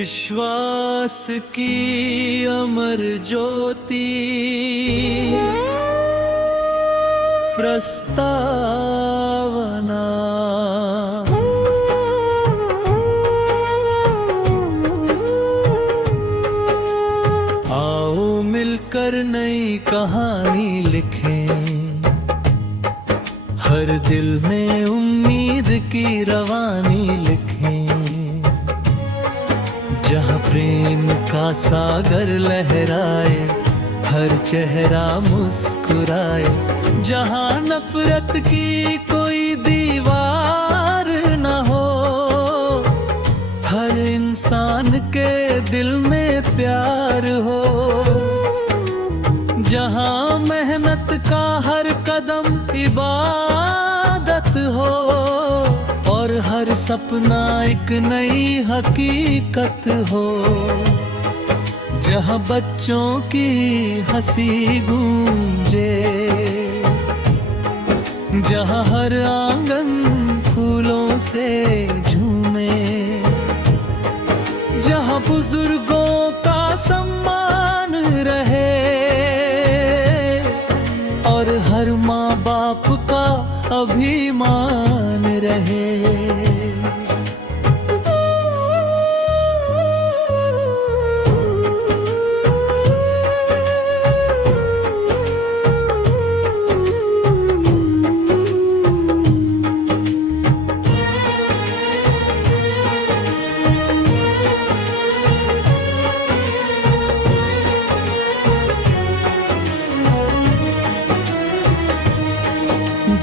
विश्वास की अमर ज्योति प्रस्तावना। आओ मिलकर नई कहानी लिखें, हर दिल में उम्मीद की रवानी लिखें। जहाँ प्रेम का सागर लहराए, हर चेहरा मुस्कुराए। जहाँ नफरत की कोई दीवार न हो, हर इंसान के दिल में प्यार हो। जहाँ मेहनत का हर कदम इबादत हो, और हर सपना एक नई हकीकत हो। जहाँ बच्चों की हंसी गूंजे, जहाँ हर आंगन फूलों से झूमे। जहाँ बुजुर्गों का सम्मान रहे, और हर माँ बाप का अभिमान रहे।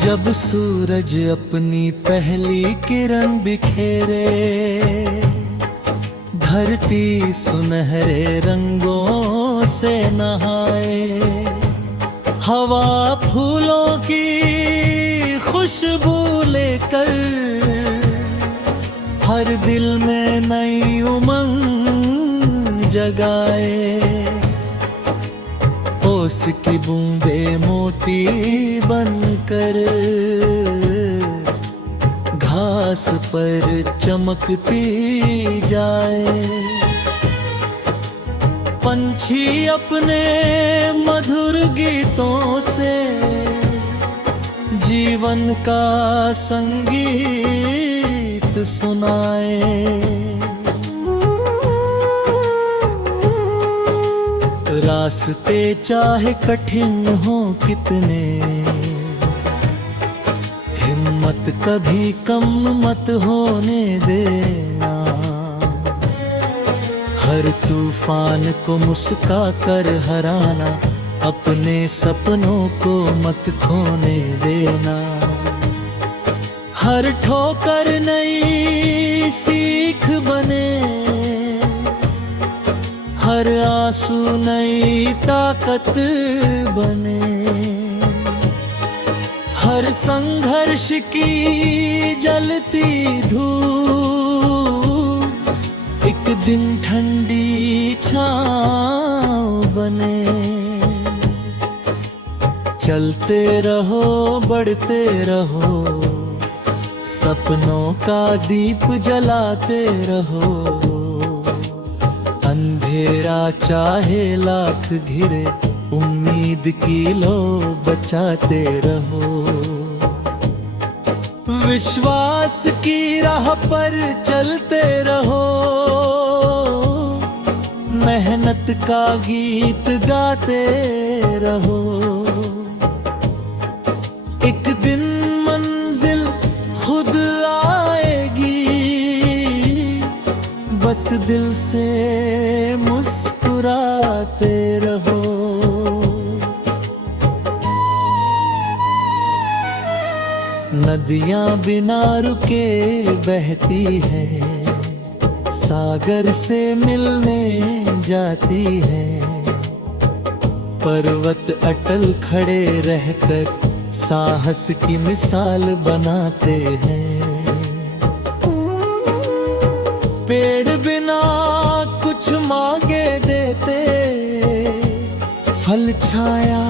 जब सूरज अपनी पहली किरण बिखेरे, धरती सुनहरे रंगों से नहाए। हवा फूलों की खुशबू लेकर, हर दिल में नई उमंग जगाए। ओस की बूंदे मोती बनकर, घास पर चमकती जाए। पंछी अपने मधुर गीतों से जीवन का संगीत सुनाए। रास्ते चाहे कठिन हो कितने, हिम्मत कभी कम मत होने देना। हर तूफान को मुस्का कर हराना, अपने सपनों को मत खोने देना। हर ठोकर नई सीख बने, हर आंसू नई ताकत बने। हर संघर्ष की जलती धूप एक दिन ठंडी छाँव बने। चलते रहो, बढ़ते रहो, सपनों का दीप जलाते रहो। अंधेरा चाहे लाख घिरे, उम्मीद की लो बचाते रहो। विश्वास की राह पर चलते रहो, मेहनत का गीत गाते रहो। एक दिन मंजिल खुद आएगी, बस दिल से मुस्कुराते रहो। नदियां बिना रुके बहती है, सागर से मिलने जाती है। पर्वत अटल खड़े रहकर साहस की मिसाल बनाते हैं। पेड़ बिना कुछ मांगे देते, फल छाया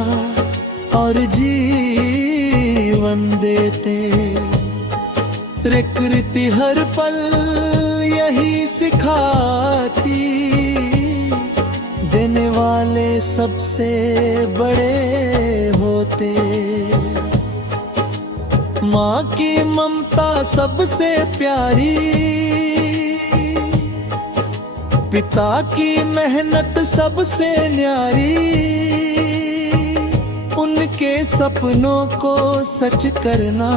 और जीवन देते। प्रकृति हर पल यही सिखाती, देने वाले सबसे बड़े होते। माँ की ममता सबसे प्यारी, पिता की मेहनत सबसे न्यारी, उनके सपनों को सच करना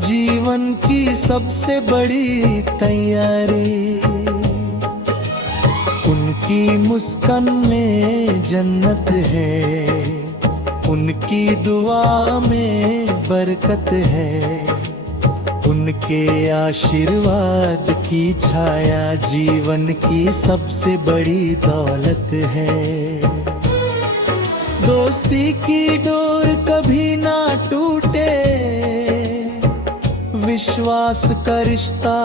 जीवन की सबसे बड़ी तैयारी। उनकी मुस्कान में जन्नत है, उनकी दुआ में बरकत है, उनके आशीर्वाद की छाया जीवन की सबसे बड़ी दौलत है। दोस्ती की डोर कभी ना टूटे, विश्वास का रिश्ता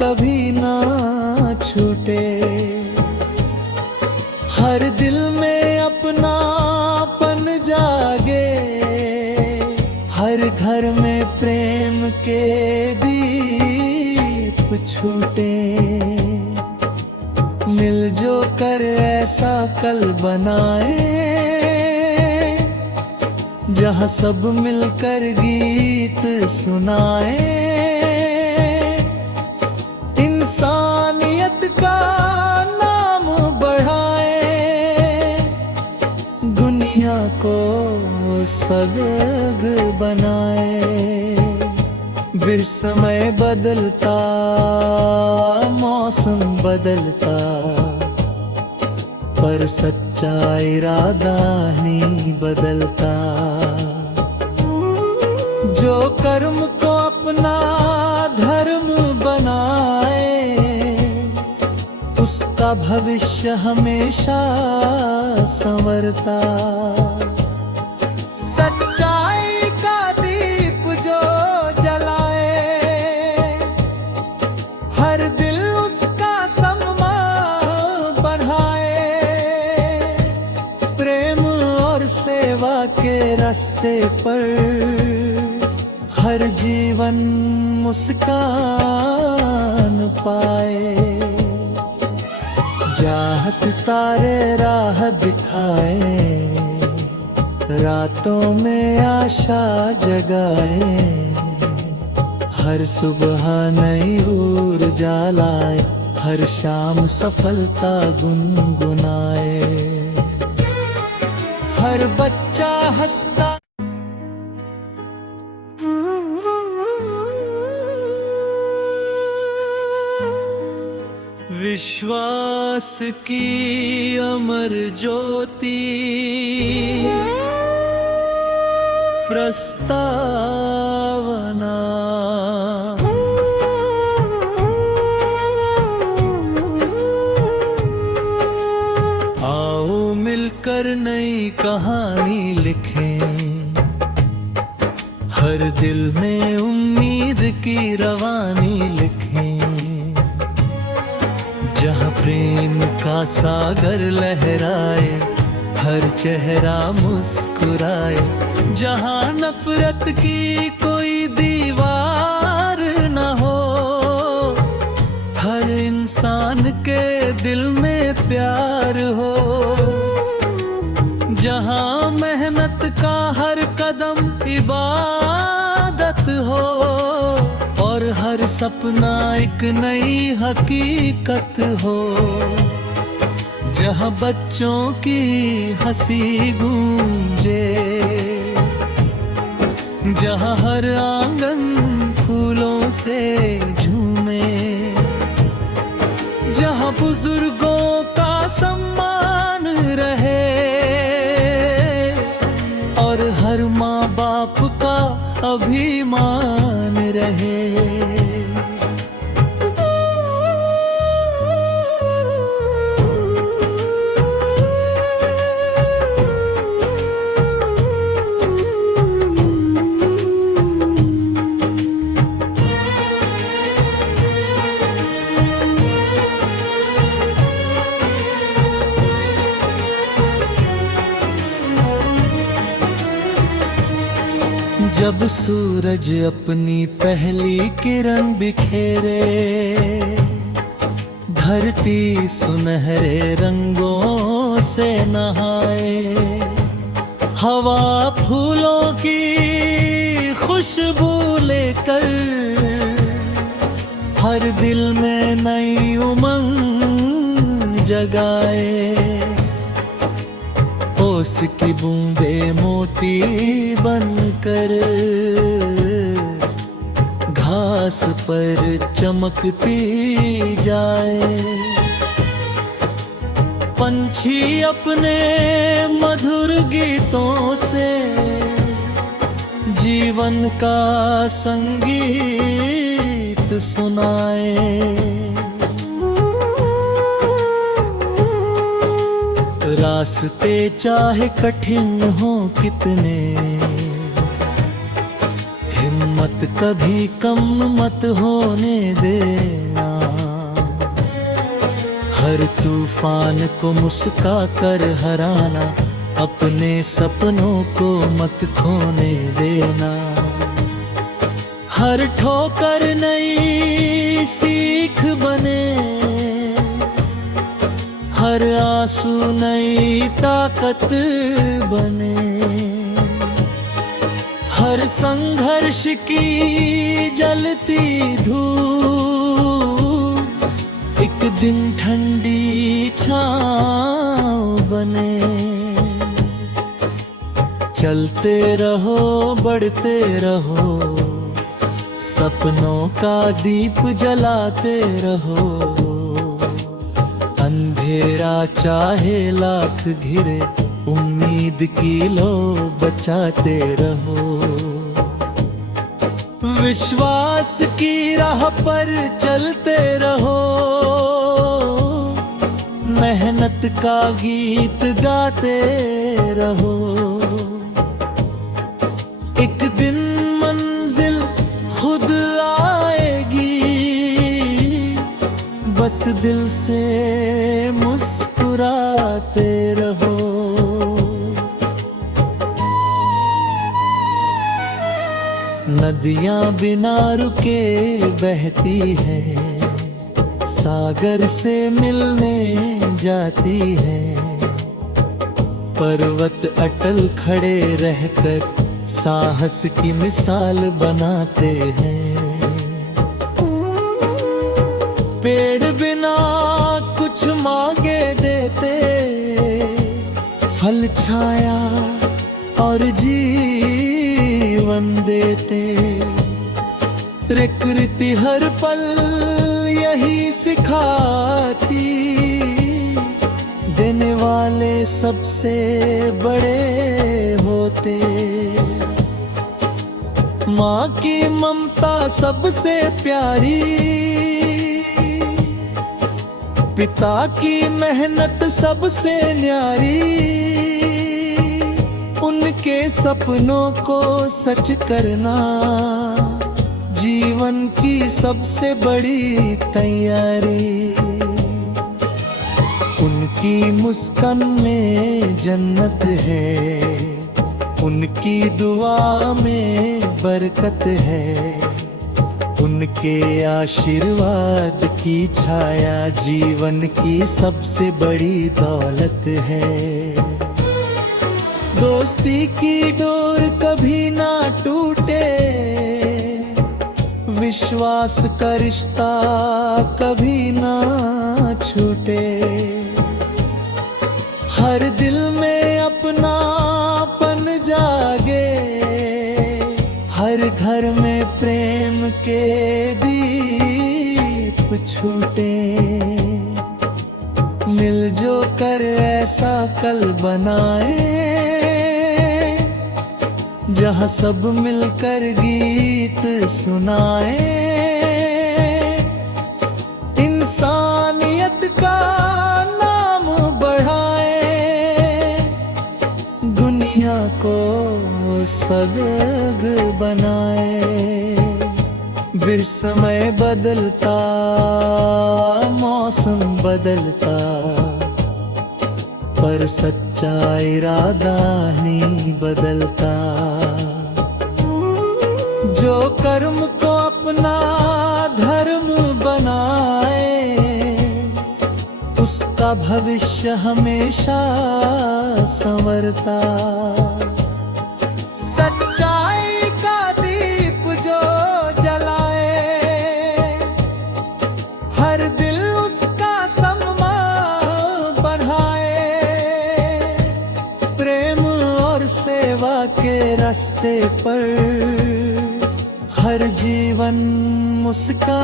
कभी ना छूटे। हर दिल में अपनापन जागे, हर घर में प्रेम के दीप छूटे। मिलजो कर ऐसा कल बनाए, जहाँ सब मिलकर गीत सुनाए। इंसानियत का नाम बढ़ाए, दुनिया को स्वर्ग बनाए। फिर समय बदलता, मौसम बदलता, पर सच्चा इरादा नहीं बदलता। जो कर्म को अपना धर्म बनाए, उसका भविष्य हमेशा संवरता। सच्चाई का दीप जो जलाए, हर दिल उसका सम्मान बढ़ाए। प्रेम और सेवा के रास्ते पर हर जीवन मुस्कान पाए। जहाँ सितारे राह दिखाए, रातों में आशा जगाए। हर सुबह नई ऊर्जा लाए, हर शाम सफलता गुनगुनाए। हर बच्चा हंसता विश्वास की अमर ज्योति प्रस्तावना। आओ मिलकर नई कहानी लिखें, हर दिल में उम्मीद की रवानी लिखें। जहाँ प्रेम का सागर लहराए, हर चेहरा मुस्कुराए। जहाँ नफरत की कोई दीवार न हो, हर इंसान के दिल में प्यार हो। जहाँ मेहनत का हर कदम इबादत हो, और हर सपना एक नई हकीकत हो। जहाँ बच्चों की हंसी गूंजे, जहाँ हर आंगन फूलों से झूमे। जहाँ बुजुर्गों का सम्मान रहे, और हर माँ बाप का अभिमान रहे। जब सूरज अपनी पहली किरण बिखेरे, धरती सुनहरे रंगों से नहाए, हवा फूलों की खुशबू लेकर हर दिल में नई उमंग जगाए। ओस की बूंदे मोती बनकर घास पर चमकती जाए। पंछी अपने मधुर गीतों से जीवन का संगीत सुनाए। रास्ते चाहे कठिन हो कितने, हिम्मत कभी कम मत होने देना। हर तूफान को मुस्का कर हराना, अपने सपनों को मत खोने देना। हर ठोकर नई सीख बने, हर आंसू नई ताकत बने। हर संघर्ष की जलती धूप एक दिन ठंडी छाँव बने। चलते रहो, बढ़ते रहो, सपनों का दीप जलाते रहो। अंधेरा चाहे लाख घिरे, उम्मीद की लो बचाते रहो। विश्वास की राह पर चलते रहो, मेहनत का गीत गाते रहो। एक दिन मंजिल खुद आएगी, बस दिल से मुस्कुराते रहो। नदियां बिना रुके बहती है, सागर से मिलने जाती है। पर्वत अटल खड़े रहकर साहस की मिसाल बनाते हैं। पेड़ बिना कुछ मांगे देते, फल छाया और जीवन देते। प्रकृति हर पल यही सिखाती, देने वाले सबसे बड़े होते। माँ की ममता सबसे प्यारी, पिता की मेहनत सबसे न्यारी। उनके सपनों को सच करना जीवन की सबसे बड़ी तैयारी। उनकी मुस्कान में जन्नत है, उनकी दुआ में बरकत है। उनके आशीर्वाद की छाया जीवन की सबसे बड़ी दौलत है। दोस्ती की डोर कभी ना टूटे, विश्वास का रिश्ता कभी ना छूटे। हर दिल में अपनापन जागे, हर घर में प्रेम के दीप छूटे। मिलजो कर ऐसा कल बनाए, जहाँ सब मिलकर गीत सुनाए। इंसानियत का नाम बढ़ाए, दुनिया को स्वर्ग बनाए। फिर समय बदलता, मौसम बदलता, पर सच्चा इरादा नहीं बदलता। भविष्य हमेशा संवरता। सच्चाई का दीप जो जलाए, हर दिल उसका सम्मान बढ़ाए। प्रेम और सेवा के रास्ते पर हर जीवन मुस्कान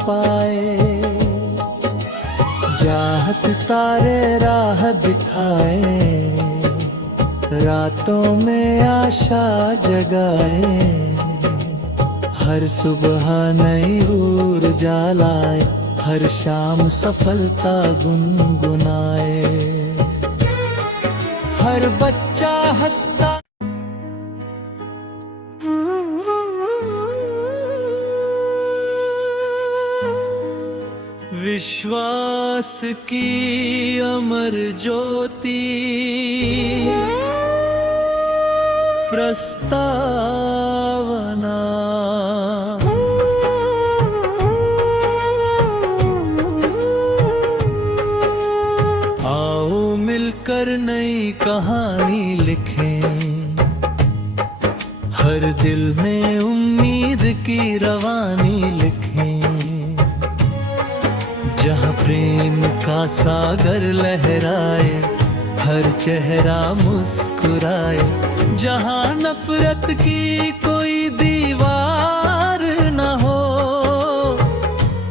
पाए। जहाँ सितारे राह दिखाए, रातों में आशा जगाए। हर सुबह नई ऊर्जा लाए, हर शाम सफलता गुनगुनाए। हर बच्चा हंसता विश्वास की अमर ज्योति प्रस्तावना। आओ मिलकर नई कहानी लिखें, हर दिल में उम्मीद की रवानी लिखें। जहाँ प्रेम का सागर लहराए, हर चेहरा मुस्कुराए। जहाँ नफरत की कोई दीवार न हो,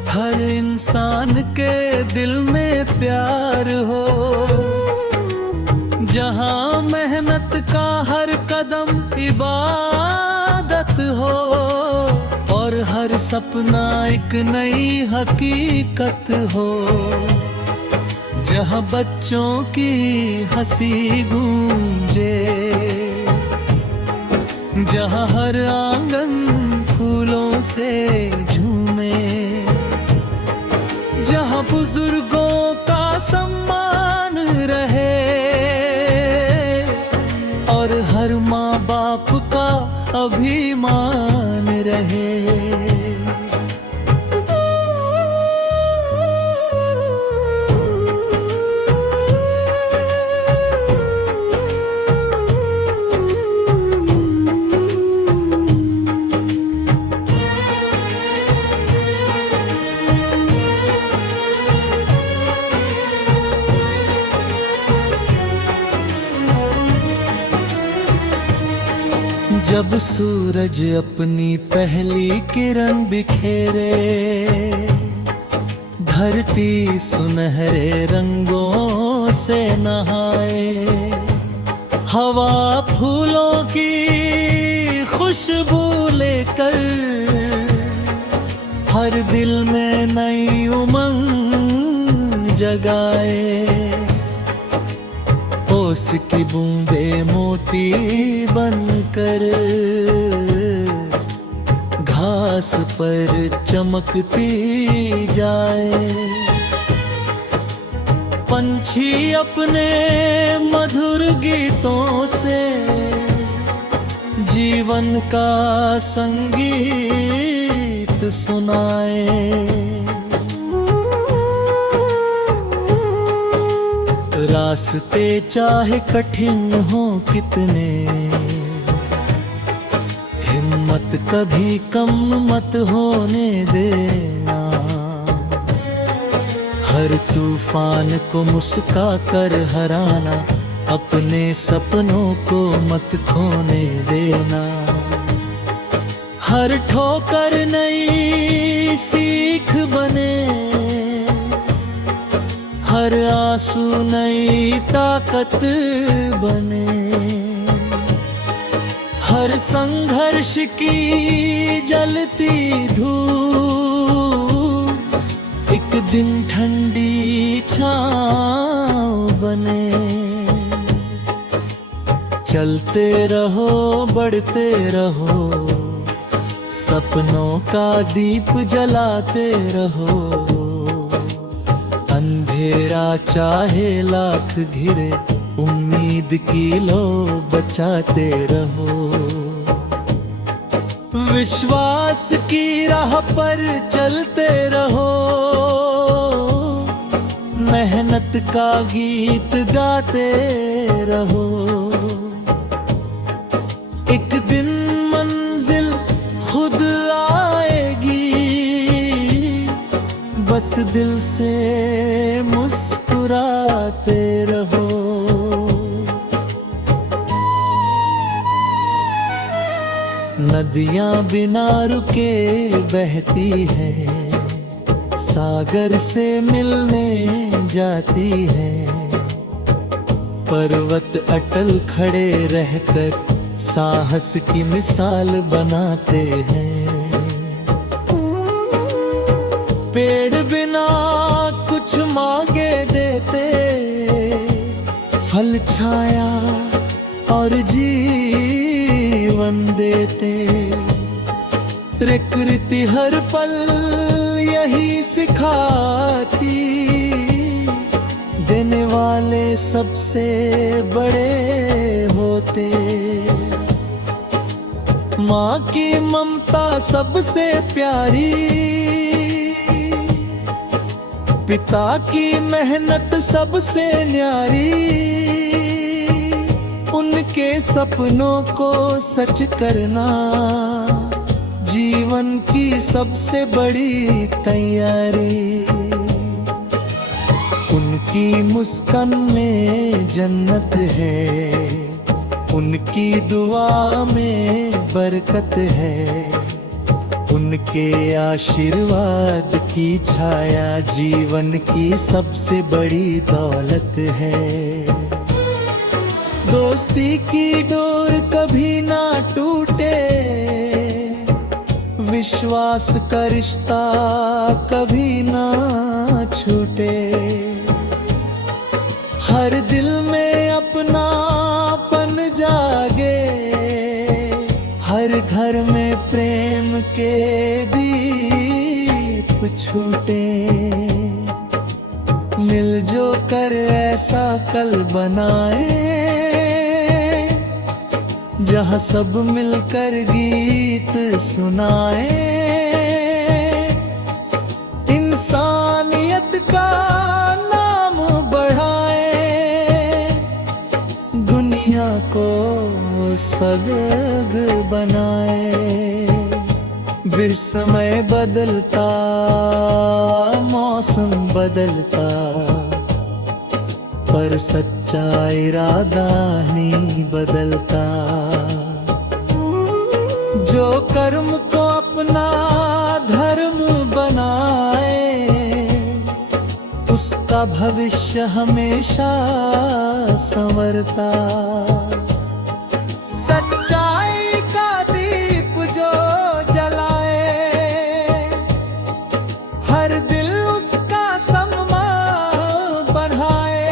हर इंसान के दिल में प्यार हो। जहाँ मेहनत का हर कदम इबादत हो, और हर सपना एक नई हकीकत हो। जहाँ बच्चों की हंसी गूंजे, जहाँ हर आंगन फूलों से झूमे। जहाँ बुजुर्गों का सम्मान रहे, और हर माँ बाप का अभिमान रहे। जब सूरज अपनी पहली किरण बिखेरे, धरती सुनहरे रंगों से नहाए। हवा फूलों की खुशबू लेकर हर दिल में नई उमंग जगाए। ओस की बूंदे मोती बनकर घास पर चमकती जाए। पंछी अपने मधुर गीतों से जीवन का संगीत सुनाए। रास्ते चाहे कठिन हो कितने, हिम्मत कभी कम मत होने देना। हर तूफान को मुस्का कर हराना, अपने सपनों को मत खोने देना। हर ठोकर नई सीख बने, हर आंसू नई ताकत बने। हर संघर्ष की जलती धूप एक दिन ठंडी छाँव बने। चलते रहो बढ़ते रहो, सपनों का दीप जलाते रहो। अंधेरा चाहे लाख घिरे, उम्मीद की लो बचाते रहो। विश्वास की राह पर चलते रहो, मेहनत का गीत गाते रहो। एक दिन मंजिल खुद आएगी, बस दिल से मुस्कुराते रहो। नदियां बिना रुके बहती है, सागर से मिलने जाती है। पर्वत अटल खड़े रहकर साहस की मिसाल बनाते हैं। पेड़ बिना कुछ मांगे देते, फल छाया और जीवन देते। प्रकृति हर पल यही सिखाती, देने वाले सबसे बड़े होते। माँ की ममता सबसे प्यारी, पिता की मेहनत सबसे न्यारी। उनके सपनों को सच करना जीवन की सबसे बड़ी तैयारी। उनकी मुस्कान में जन्नत है, उनकी दुआ में बरकत है। उनके आशीर्वाद की छाया जीवन की सबसे बड़ी दौलत है। दोस्ती की डोर कभी ना टूटे, विश्वास का रिश्ता कभी ना छूटे। हर दिल में अपनापन जागे, हर घर में प्रेम के दीप छूटे। मिलजो कर ऐसा कल बनाए, जहाँ सब मिलकर गीत सुनाए। इंसानियत का नाम बढ़ाए, दुनिया को स्वर्ग बनाए। फिर समय बदलता, मौसम बदलता, पर सच्चा इरादा नहीं बदलता। जो कर्म को अपना धर्म बनाए, उसका भविष्य हमेशा संवरता। सच्चाई का दीप जो जलाए, हर दिल उसका सम्मान बढ़ाए।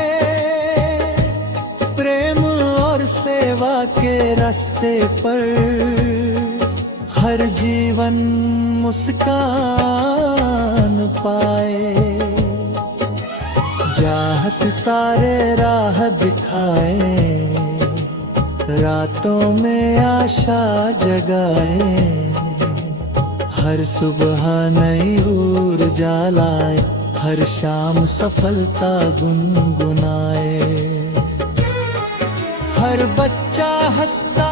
प्रेम और सेवा के रास्ते पर हर जीवन मुस्कान पाए। जहाँ सितारे राह दिखाए, रातों में आशा जगाए। हर सुबह नई ऊर्जा लाए, हर शाम सफलता गुनगुनाए। हर बच्चा हंसता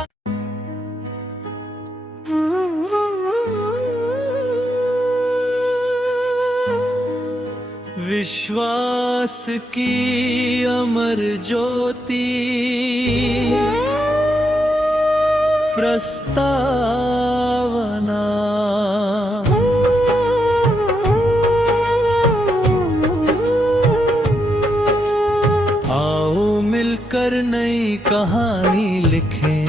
विश्वास की अमर ज्योति प्रस्तावना। आओ मिलकर नई कहानी लिखें,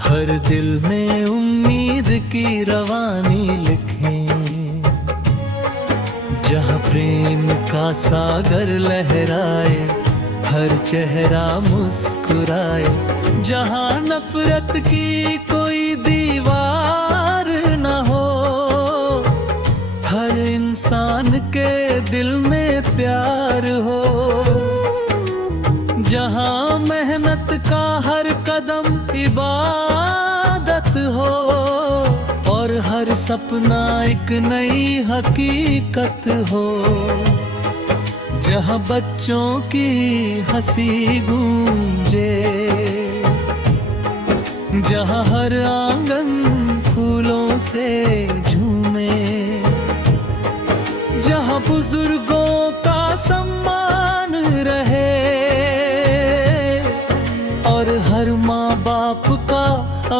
हर दिल में उम्मीद की रवानी लिखें। जहाँ प्रेम का सागर लहराए, हर चेहरा मुस्कुराए। जहाँ नफरत की कोई दीवार न हो, हर इंसान के दिल में प्यार हो। जहाँ मेहनत का हर कदम इबादत हो, और हर सपना एक नई हकीकत हो। जहाँ बच्चों की हंसी गूंजे, जहाँ हर आंगन फूलों से झूमे, जहाँ बुजुर्गों का सम्मान रहे और हर माँ बाप का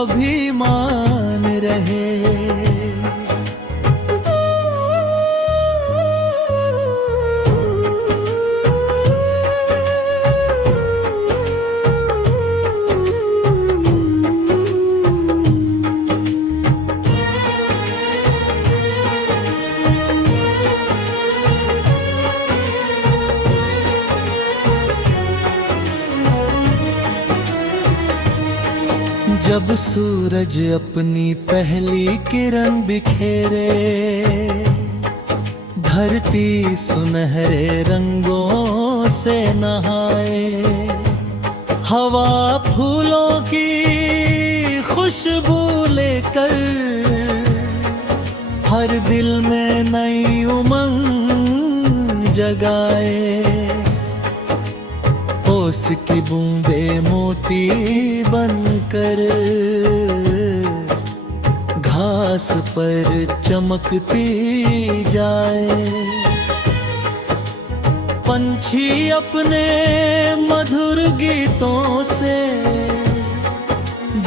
अभिमान रहे। जब सूरज अपनी पहली किरण बिखेरे, धरती सुनहरे रंगों से नहाए, हवा फूलों की खुशबू लेकर हर दिल में नई उमंग जगाए। ओस की बूंदे मोती बनकर घास पर चमकती जाए, पंछी अपने मधुर गीतों से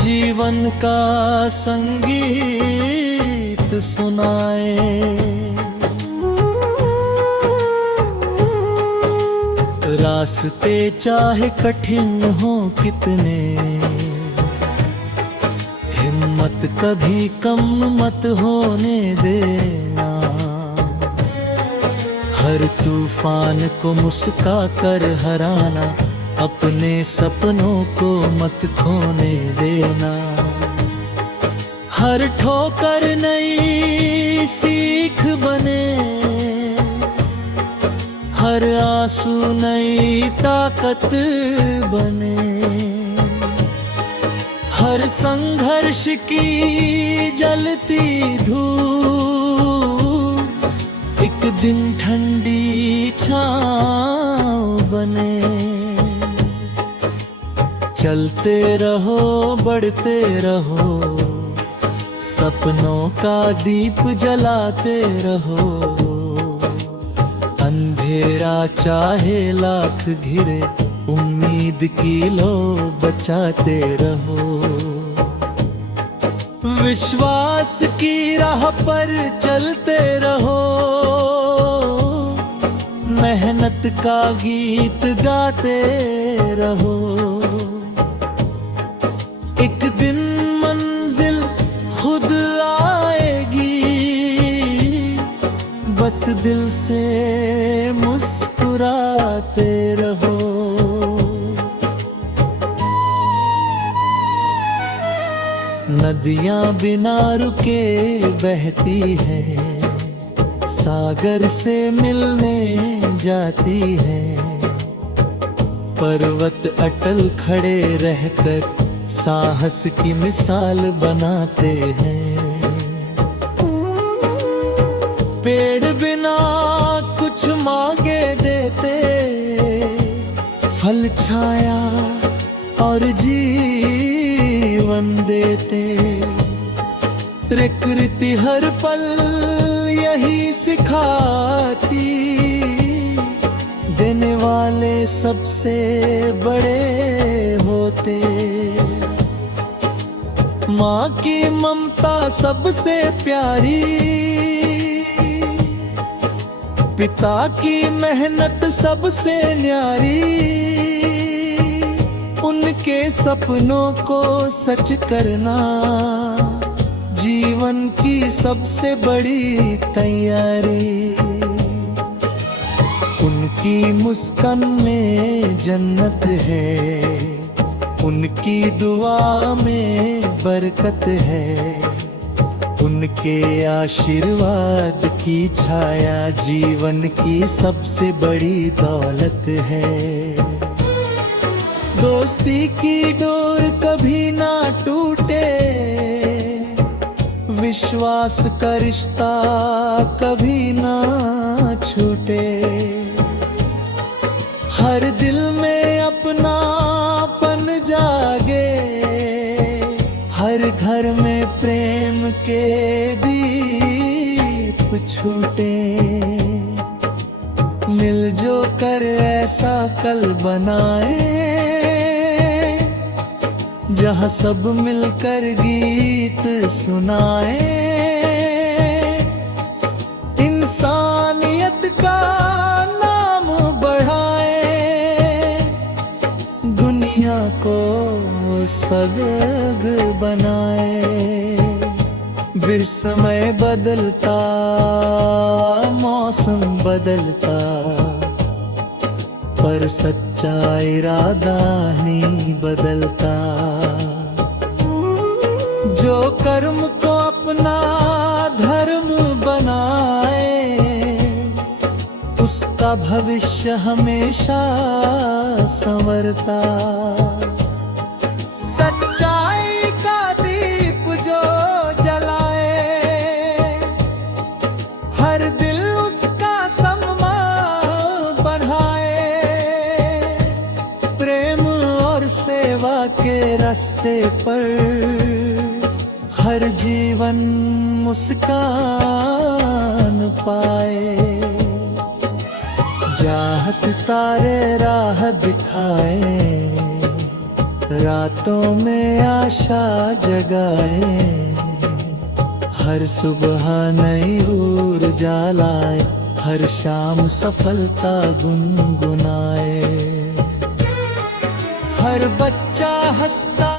जीवन का संगीत सुनाए। रास्ते चाहे कठिन हो कितने, हिम्मत कभी कम मत होने देना, हर तूफान को मुस्का कर हराना, अपने सपनों को मत खोने देना। हर ठोकर नई सीख बने, हर आंसू नई ताकत बने, हर संघर्ष की जलती धूप एक दिन ठंडी छाँव बने। चलते रहो बढ़ते रहो, सपनों का दीप जलाते रहो, अंधेरा चाहे लाख घिरे, उम्मीद की लो बचाते रहो। विश्वास की राह पर चलते रहो, मेहनत का गीत गाते रहो। एक दिन मंजिल खुद आएगी, बस दिल से मुस्कुराते रहो। नदियां बिना रुके बहती है, सागर से मिलने जाती है, पर्वत अटल खड़े रहकर साहस की मिसाल बनाते हैं। पेड़ बिना कुछ मांगे देते, फल छाया और जीवन देते, प्रकृति हर पल यही सिखाती, देने वाले सबसे बड़े होते। माँ की ममता सबसे प्यारी, पिता की मेहनत सबसे न्यारी, उनके सपनों को सच करना जीवन की सबसे बड़ी तैयारी। उनकी मुस्कान में जन्नत है, उनकी दुआ में बरकत है, उनके आशीर्वाद की छाया जीवन की सबसे बड़ी दौलत है। दोस्ती की डोर कभी ना टूटे, विश्वास का रिश्ता कभी ना छूटे, हर घर में प्रेम के दीप छूटे, मिलजो कर ऐसा कल बनाए जहाँ सब मिलकर गीत सुनाए। इंसानियत का नाम बढ़ाए, दुनिया को सजग बनाए। समय बदलता, मौसम बदलता, पर सच्चा इरादा नहीं बदलता। जो कर्म को अपना धर्म बनाए, उसका भविष्य हमेशा संवरता। सच्चाई का दीप जो जलाए, हर दिल उसका सम्मान बढ़ाए। प्रेम और सेवा के रास्ते पर हर जीवन मुस्कान पाए। जहाँ सितारे राह दिखाए, रातों में आशा जगाए। हर सुबह नई ऊर्जा लाए, हर शाम सफलता गुनगुनाए। हर बच्चा हंसता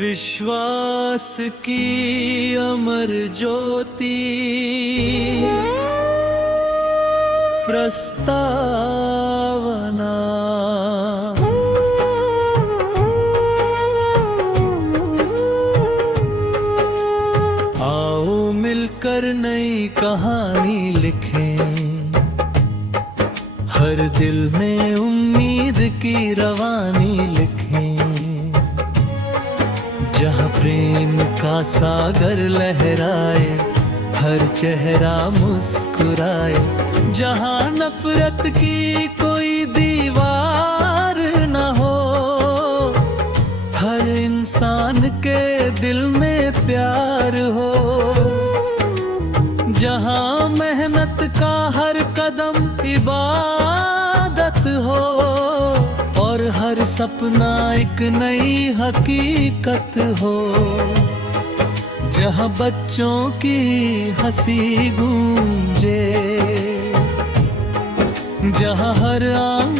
विश्वास की अमर ज्योति प्रस्तावना। आओ मिलकर नई कहानी लिखें, हर दिल में उम्मीद की रवानी लिखें। जहाँ प्रेम का सागर लहराए, हर चेहरा मुस्कुराए। जहाँ नफरत की कोई दीवार न हो, हर इंसान के दिल में प्यार हो। जहाँ मेहनत का हर कदम इबादत हो, और हर सपना एक नई हकीकत हो। जहाँ बच्चों की हंसी गूंजे, जहाँ हर आंगन